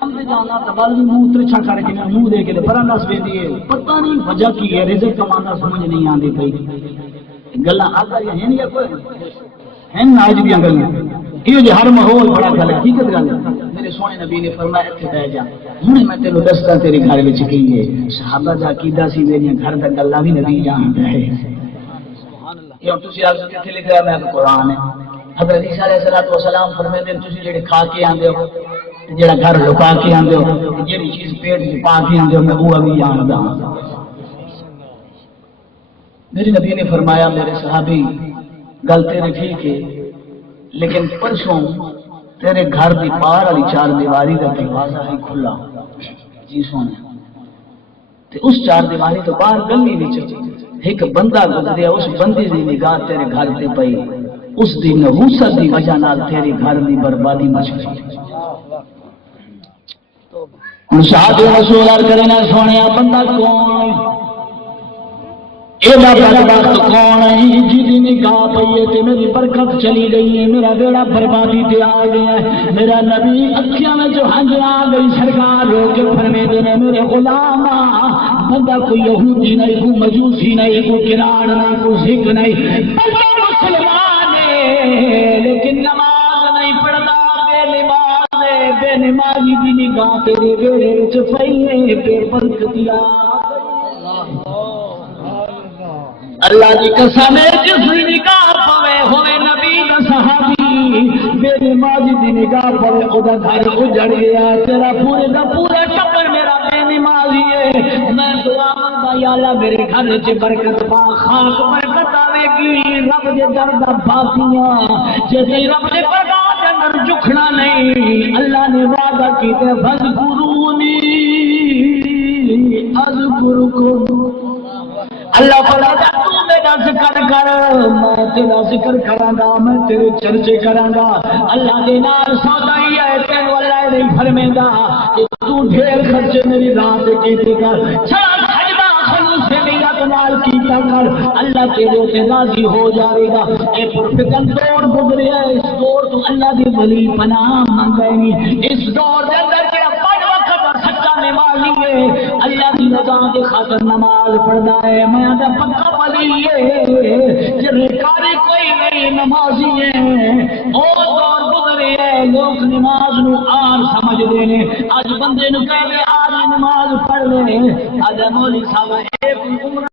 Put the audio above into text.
جانا تبال بھی منہ ترچھا کر کے منہ دے کے پرا نس پہ دیے پتہ نہیں وجہ کی ہے رزق کمانا سمجھ نہیں آتی پئی گلا آگا یا ہیں یا کوئی ہیں آج بھی گلاں یہ جو ہر ماحول بڑا گل ہے حقیقت گل ہے میرے سونے نبی نے فرمایا اتنے بیٹھ جا ہوں میں تینوں دستا تیرے گھر وچ کی ہے صحابہ دا عقیدہ سی میری گھر دا گلا بھی نبی جاندا ہے سبحان اللہ یہ تسی آج کتھے لکھا ہے میں قرآن ہے حضرت عیسیٰ علیہ السلام فرماتے ہیں تسی جڑے کھا کے آندے ہو جڑا گھر لکا کے آندے ہو جڑی چیز پیٹ میں پا کے آندے ہو میں وہ بھی جاندا ہوں میرے نبی نے فرمایا میرے صحابی گل تیرے ٹھیک ہے لیکن پرسوں تیرے گھر دی پار والی چار دیواری کا دروازہ ہے کھلا جی سونے تے اس چار دیواری تو باہر گلی وچ ایک بندہ گزریا اس بندے دی نگاہ تیرے گھر تے پئی اس دی نحوست دی وجہ نال تیرے گھر دی بربادی مچ گئی مشاہد رسول اللہ کرنا سونے بندہ کون ایڈا بدبخت کون ہے جی نگاہ پئی تے میری برکت چلی گئی ہے میرا بیڑا بربادی تے آ گیا ہے میرا نبی اکھیاں میں جو ہنج آ گئی سرکار رو کے فرمیندے نے میرے غلام بندہ کوئی یہودی نہیں کوئی مجوسی نہیں کوئی کراڑ نہیں کوئی سکھ نہیں بندہ مسلمان ہے لیکن نماز نہیں پڑھتا بے نمازی دی نگاہ تیرے بیڑے وچ پئی ہے بے برکتیا اللہ دی قسم ہے جس دی نگاہ پوے ہوئے نبی دا صحابی بے نمازی دی نگاہ پوے او دا گھر اجڑ گیا تیرا پورے دا پورا ٹبر میرا بے نمازی ہے میں دعا منگا یا اللہ میرے گھر وچ برکت پا خاک برکت آوے گی رب دے در دا باقیاں جے رب دے پرگاہ اندر جھکنا نہیں اللہ نے وعدہ کیتے فذکرونی اذکرکم اللہ فرماتا تو میرا ذکر کر میں تیرا ذکر کراں گا میں تیرے چرچے کراں گا اللہ دے نال سودا ہی ہے تینوں اللہ نہیں فرمیندا کہ تو ڈھیر خرچے میری راہ تے کیتے کر چھڑا سجدہ خلوص سے نیت نال کیتا کر اللہ تیرے تے راضی ہو جائے گا اے پرفکن دور گزرے اس دور تو اللہ دی ولی پناہ منگے اس دور دے اندر جڑا پانچ وقت سچا نمازی ہے اللہ دی رضا دے خاطر نماز پڑھدا ہے میں دا پکا ولی ہے جڑے کاری کوئی نہیں نمازی ہے او دور گزرے ہے لوگ نماز نو آر سمجھ دے نے اج بندے نو کہے آج نماز پڑھ لے اج مولوی صاحب ایک عمرہ